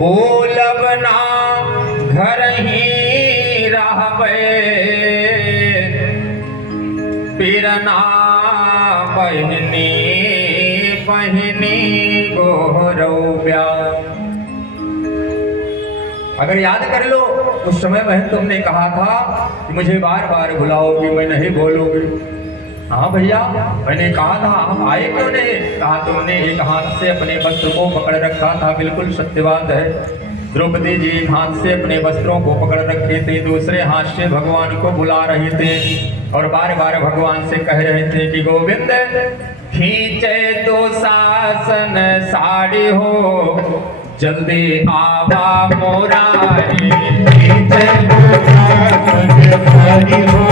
बोलब ना घर ही रहबे पिरना बहनी बहनी गोरव्या। अगर याद कर लो उस समय बहन तुमने कहा था कि मुझे बार बार बुलाओगी, मैं नहीं बोलूंगी। हाँ भैया, मैंने कहा था, हम आए क्यों नहीं? कहा तुमने एक हाथ से अपने वस्त्र को पकड़ रखा था। बिल्कुल सत्य बात है। द्रौपदी जी एक हाथ से अपने वस्त्रों को पकड़ रखे थे, दूसरे हाथ से भगवान को बुला रहे थे और बार बार भगवान से कह रहे थे कि गोविंद खींचे तो शासन साड़ी हो, जल्दी आवा मोरारी। खींचे तो शासन साड़ी हो,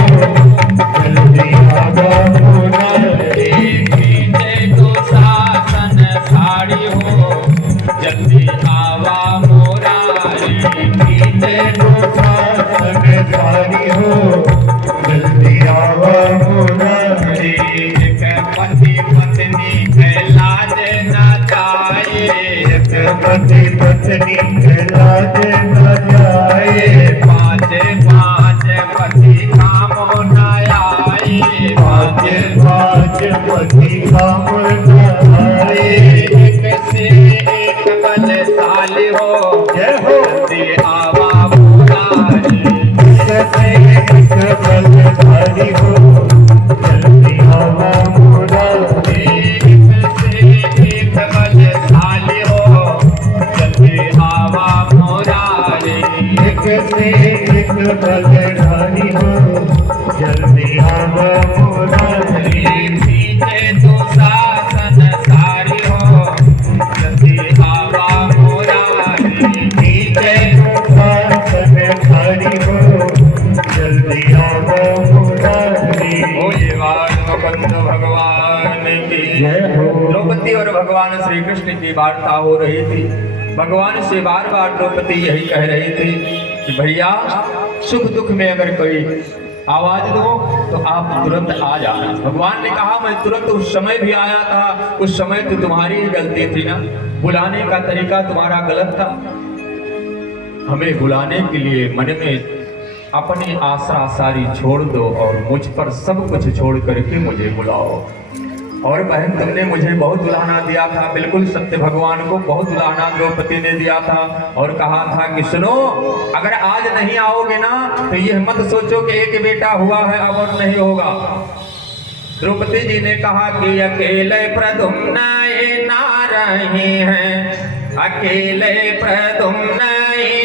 जल्दी आवा मोरारी। खींचे तो शासन साड़ी हो, जल्दी आवा मोरारी। खींचे तो शासन साड़ी हो, जल्दी आवा मोरारी। पति पत्नी के लाज न जाए, पति पत्नी के लाज न जाए। पाँच पाँच पति काम न आए, पाँच पाँच पति काम न आए। एक से एक बलशाली हो, जय हो जल्दी आवा मोरारी। एक से एक बलशाली हो, जल्दी आवा मोरारी। एक से एक बलशाली हो, जल्दी आवा मोरारी। एक से एक बलशाली हो, जल्दी आवा मोरारी। खींचे तो शासन साड़ी हो, जल्दी आवा मोरारी। खींचे तो शासन साड़ी हो, जल्दी आवा मोरारी। मुकुंद भगवान की जय हो। द्रौपदी और भगवान श्री कृष्ण की वार्ता हो रही थी। भगवान से बार बार द्रौपदी यही कह रही थी कि भैया सुख दुख में अगर कोई आवाज दो तो आप तुरंत आ जाना। भगवान ने कहा मैं तुरंत उस समय भी आया था, उस समय तो तुम्हारी ही गलती थी ना, बुलाने का तरीका तुम्हारा गलत था। हमें बुलाने के लिए मन में अपनी आशा सारी छोड़ दो और मुझ पर सब कुछ छोड़ करके मुझे बुलाओ। और बहन तुमने मुझे बहुत दुलाना दिया था, बिल्कुल सत्य, भगवान को बहुत दुलाना द्रौपदी ने दिया था और कहा था कि सुनो अगर आज नहीं आओगे ना तो यह मत सोचो कि एक बेटा हुआ है अब और नहीं होगा। द्रौपदी जी ने कहा कि अकेले प्रद्युम्न ना रही हैं, अकेले प्रद्युम्न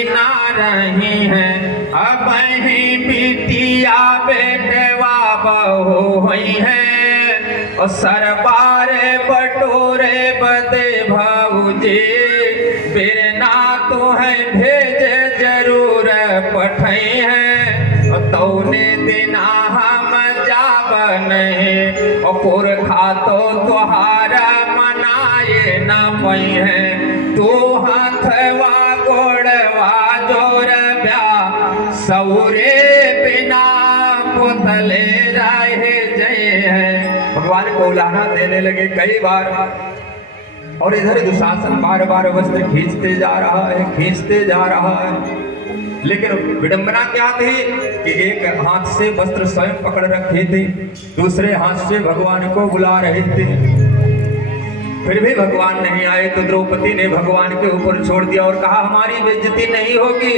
ना रही हैं, अब ही बिटिया बेटवा बहू हुई है और सरबारे बटोरे बदे भाऊजी बिरना तो है भेजे जरूर पठई है और तौने दिना हम जाब नहीं और पुरखा तो तुहारा मनाए न पई है। तू हाथवा गोड़वा जोर ब्या सौरे बिना पुतले रहे जय है। भगवान को उलाहना देने लगे कई बार और इधर दुशासन बार बार वस्त्र खींचते जा रहा है, खींचते जा रहा है। लेकिन विडंबना क्या थी कि एक हाथ से वस्त्र स्वयं पकड़ रखे थे, दूसरे हाथ से भगवान को बुला रहे थे। फिर भी भगवान नहीं आए तो द्रौपदी ने भगवान के ऊपर छोड़ दिया और कहा हमारी बेइज्जती नहीं होगी,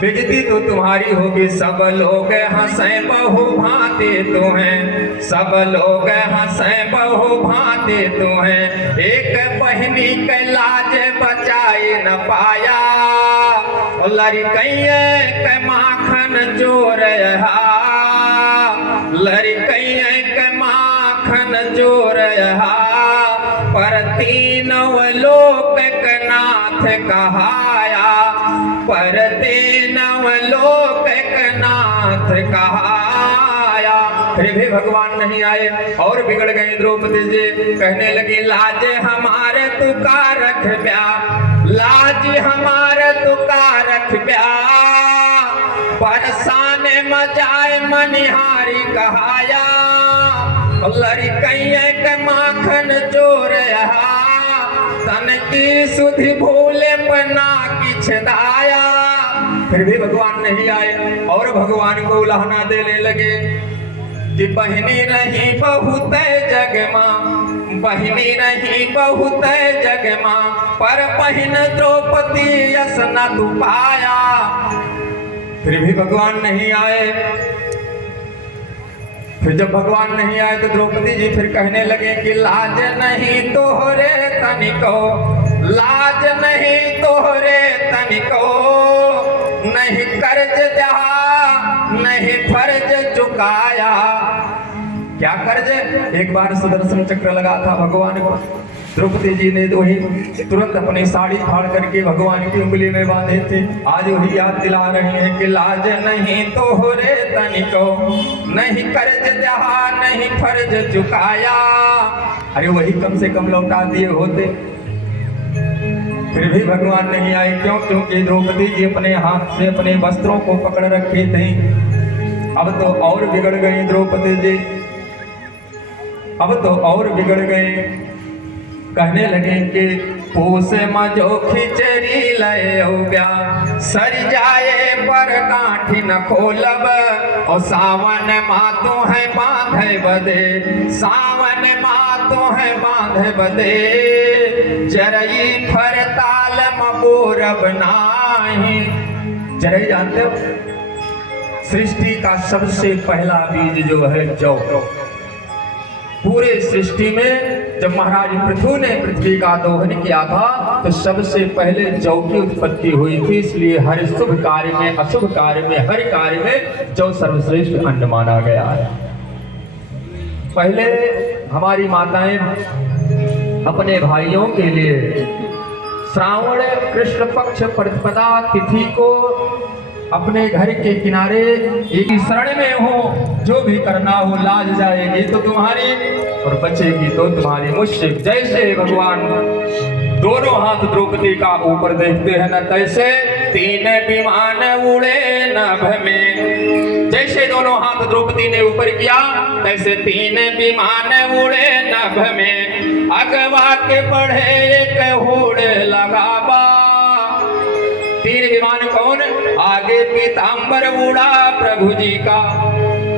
बेइज्जती तो तुम्हारी होगी। सब लोग हंसे बहु भांति तुम्हें, सब लोग हंसे बहु भांति तुम्हें, एक बहनी के लाज बचाई न पाया और लड़कैया के माखन चोर लड़कैया के माखन चोर पर तीनों लोक के नाथ कहाया, पर तीनों लोक के नाथ कहाया। फिर भी भगवान नहीं आए और बिगड़ गई द्रौपदी जी। कहने लगी लाज हमारे तू का रख ब्या, लाज हमारे तू का रख ब्या, परसान मजाए मनिहारी कहाया लड़कैया के माखन चोर सन की सुधि भूले पना की छदाया। फिर भी भगवान नहीं आए और भगवान को उलाहना देने लगे कि बहनी नहीं बहुत जग मां, बहनी नहीं बहुत जग मां, पर बहन द्रौपदी यस न तू पाया। फिर भी भगवान नहीं आए। फिर जब भगवान नहीं आए तो द्रौपदी जी फिर कहने लगे कि लाज नहीं तोहरे तनिको, लाज नहीं तोहरे तनिको, नहीं कर्ज दहा नहीं फर्ज चुकाया। क्या कर्ज? एक बार सुदर्शन चक्र लगा था भगवान को, द्रौपदी जी ने वही तुरंत अपनी साड़ी फाड़ करके भगवान की उंगली में बांधे थे। आज वही याद दिला रहे हैं कि लाज नहीं तोहरे तनिको, नहीं कर्ज दहा नहीं फर्ज चुकाया। अरे वही कम से कम लौटा दिए होते। फिर भी भगवान नहीं आए। क्यों? क्योंकि द्रौपदी जी अपने हाथ से अपने वस्त्रों को पकड़ रखे थे। अब तो और बिगड़ गई द्रौपदी जी, अब तो और बिगड़ गए। कहने लगे कि पोस मजो खिचड़ी लय हो गया, सर जाए पर गांठी न खोलब, और सावन मातो है बांधे बदे, सावन मातो है बांधे बदे, जरई फर ताल मबोरब नाही। जरई जानते हो? सृष्टि का सबसे पहला बीज जो है जौ। पूरे सृष्टि में जब महाराज पृथु ने पृथ्वी का दोहन किया था तो सबसे पहले जौ की उत्पत्ति हुई थी। इसलिए हर शुभ कार्य में, अशुभ कार्य में, हर कार्य में जौ सर्वश्रेष्ठ अन्न माना गया है। पहले हमारी माताएं अपने भाइयों के लिए श्रावण कृष्ण पक्ष प्रतिपदा तिथि को अपने घर के किनारे एक शरण में हो, जो भी करना हो, लाज जाएगी तो तुम्हारी और बचेगी तो तुम्हारी। मुझसे जैसे भगवान दोनों हाथ द्रौपदी का ऊपर देखते हैं न, तैसे तीन विमान उड़े नभ में। जैसे दोनों हाथ द्रौपदी ने ऊपर किया तैसे तीन विमान उड़े नभ में, अगवा के बढ़े एक होड़ लगावा। तीन विमान कौन? आगे पीतांबर उड़ा प्रभु जी का,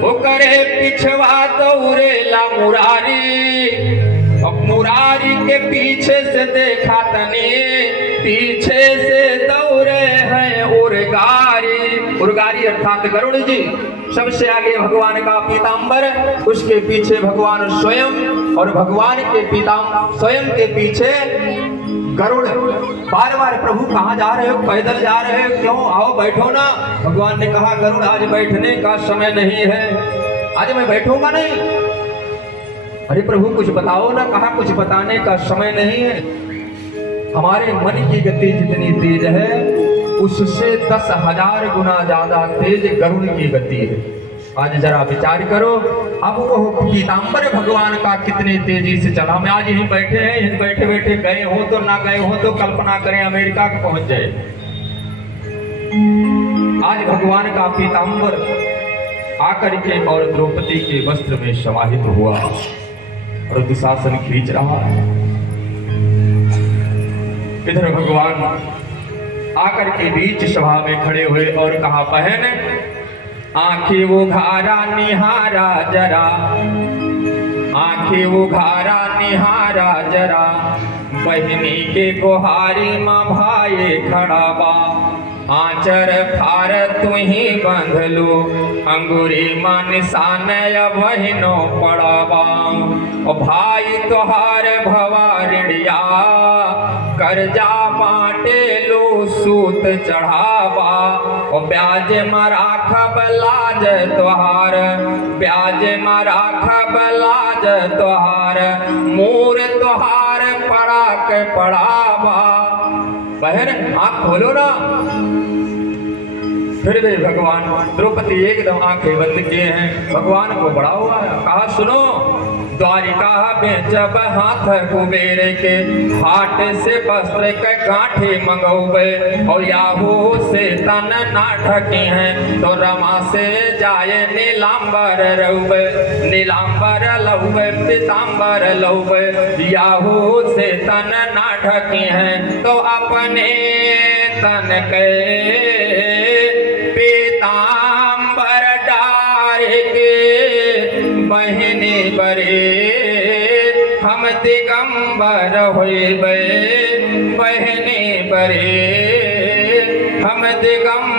वो करे पिछवा दौड़ेला मुरारी, अब मुरारी के पीछे से देखा तने, पीछे से दौड़े हैं उर्गारी। उर्गारी अर्थात गरुड़ जी। सबसे आगे भगवान का पीतांबर, उसके पीछे भगवान स्वयं, और भगवान के पीतांबर स्वयं के पीछे गरुड़। बार बार प्रभु कहाँ जा रहे हो? पैदल जा रहे हो? क्यों? आओ बैठो ना। भगवान ने कहा गरुड़ आज बैठने का समय नहीं है, आज मैं बैठूंगा नहीं। अरे प्रभु कुछ बताओ ना। कहा कुछ बताने का समय नहीं है। हमारे मन की गति जितनी तेज है उससे 10,000 गुना ज्यादा तेज गरुड़ की गति है। आज जरा विचार करो, अब वो पीतांबर भगवान का कितने तेजी से चला। हम आज यहीं बैठे हैं, यहीं बैठे बैठे गए हो तो ना गए हो तो कल्पना करें अमेरिका को पहुंच जाए। आज भगवान का पीतांबर आकर के और द्रौपदी के वस्त्र में समाहित हुआ और दुशासन खींच रहा है। इधर भगवान आकर के बीच सभा में खड़े हुए और कहा, बहन आंखें वो घारा निहारा जरा, आंखें वो घारा निहारा जरा, बहनी के गोहारी माँ भाई खड़ा बा, आंचर फार तू ही बंध लो, अंगूरी माँ निशान या बहनों पड़ावा, और भाई तोहार भवारिया कर्जा बांटे लो सूत चढ़ावा, और ब्याज मारा खबलाज तोहार, ब्याज मारा खबलाज तोहार, मूर तोहार पड़ा के पड़ावा। बहन आँख खोलो ना। फिर भी भगवान द्रौपदी एकदम आंखें बंद किए हैं। भगवान को बड़ा हुआ, कहा सुनो द्वारिका बेचब हाथ कुबेर के, हाट से वस्त्र के गांठे मंगौबे, और याहू से तन ना ढके हैं, तो रमा से जाए नीलांबर रौबे, नीलांबर लौबे पीतांबर लौबे, याहू से तन ना ढके हैं, तो अपने तन के पीतांबर डार के, बहिनी बरे हम दिगंबर होइबे, बहिनी बरे हम दिगंबर